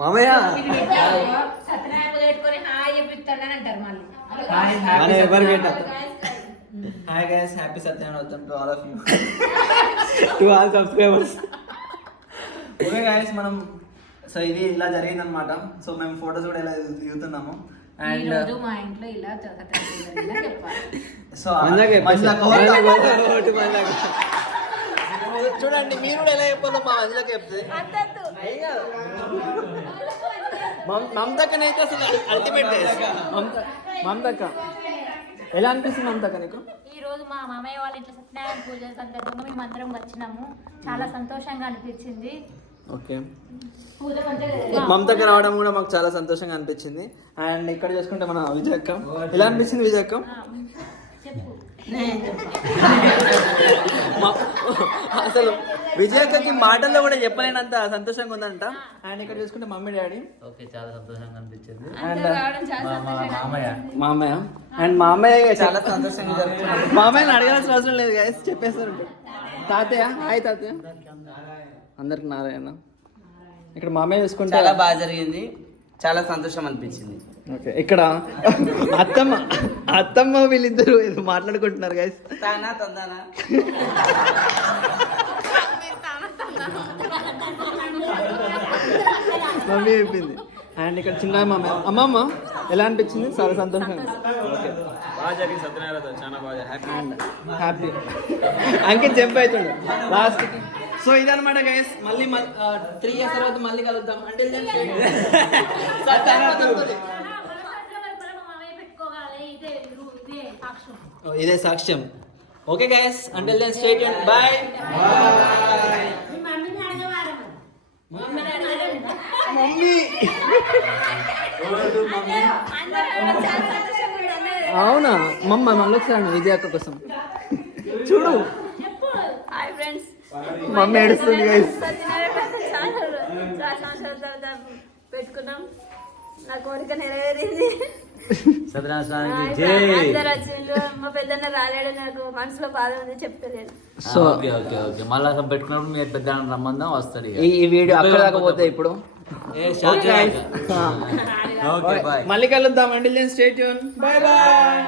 మామయ్య hi guys, happy Satyanarayana to all of you, to all subscribers. Okay guys, మనం so ఇది ఇలా జరిగింది అనమాట. సో మేము ఫొటోస్ కూడా ఇలా దిగుతున్నాము. అండ్ మా ఇంట్లో ఇలా సో చూడండి, మీరు కూడా ఎలా చెప్పాలో మా మంజులకి చెప్తే మమతక్కనైతే అసలు అల్టిమేట్ మమతక్క ఎలా అనిపిస్తుంది మమతక్క నీకు? ఈ రోజు మా మామయ్య వాళ్ళ ఇంట్లో సత్యనారాయణ పూజ సందర్భంగా మేము అందరం వచ్చినాము. చాలా సంతోషంగా అనిపించింది. ఓకే, మమతక్క రావడం కూడా మాకు చాలా సంతోషంగా అనిపించింది. అండ్ ఇక్కడ చూసుకుంటే మన విజయక్క ఎలా అనిపించింది? విజయక్క అసలు విజయక్కకి మాటల్లో కూడా చెప్పలేనంత సంతోషంగా ఉందంట. అండ్ ఇక్కడ చూసుకుంటే మమ్మీ డాడీ ఓకే, చాలా సంతోషంగా అనిపించింది. అండ్ మామయ్య అండ్ మామయ్య చాలా సంతోషంగా జరుగుతుంది. మామయ్యని అడగాల్సిన అవసరం లేదు గైస్, చెప్పేస్తారు. తాతయ్య హాయ్ తాతయ్య, అందరికి నారాయణ. ఇక్కడ మామయ్య చూసుకుంటే చాలా బాగా జరిగింది, చాలా సంతోషం అనిపించింది. ఓకే, ఇక్కడ అత్తమ్మ వీళ్ళిద్దరు ఏదో మాట్లాడుకుంటున్నారు గైస్. తానా తందానా మమ్మీ చెప్పింది. అండ్ ఇక్కడ చిన్న అమ్మమ్మ ఎలా అనిపించింది? చాలా సంతోషంగా. ఓకే, బాగా జరిగింది సత్యనారాయణ, చాలా బాగా హ్యాపీ. అంకిత్ జంప్ అవుతుండు లాస్ట్కి. సో ఇదనమాట గైస్, మళ్ళీ 3 years తర్వాత మళ్ళీ కలుద్దాం. అంటే ఇదే సాక్ష్యం. Okay guys, until then stay tuned. Bye. Mummy అవునా మమ్మ మళ్ళీ ఒకసారి విజయక్క కోసం చూడు. హాయ్ ఫ్రెండ్స్, మమ్మీ ఏడుస్తుంది గైస్. పెట్టుకున్నాం, నా కోరిక నెరవేరింది. సత్యనారాయణ అందరు వచ్చిండ్రు, మా పెద్దన్న రాలేడు, నాకు మనసులో బాధ ఉంది, చెప్తలేదు. సో ఓకే ఓకే ఓకే, మళ్ళీ పెట్టుకున్నప్పుడు మీరు పెద్ద రమ్మందాం, వస్తాడు. ఈ వీడియో అక్కడ దాకా పోతే ఇప్పుడు మళ్ళీ కలుద్దాం. Until then stay tune. Bye bye.